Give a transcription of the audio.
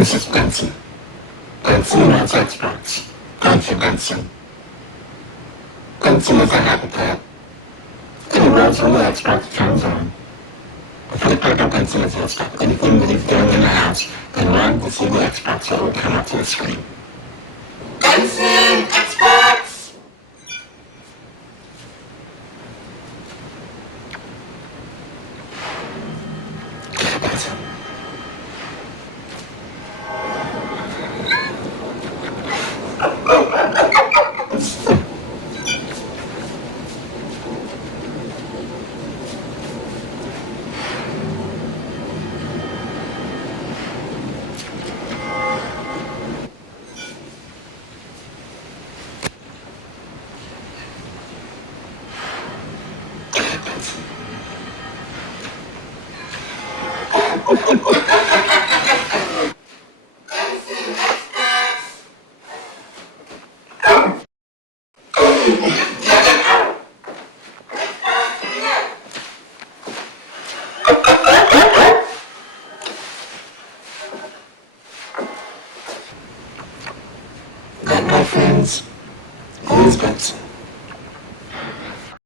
This is Benson. Benson loves Xbox. Thank you, Benson. Benson is a habitat. And he loves when the Xbox turns on. If you pick up Benson as he'll stop anything that he's doing in the house and run to see the Xbox that will come up to the screen. Benson! Xbox! Okay, Benson. That, my friends, is Benson.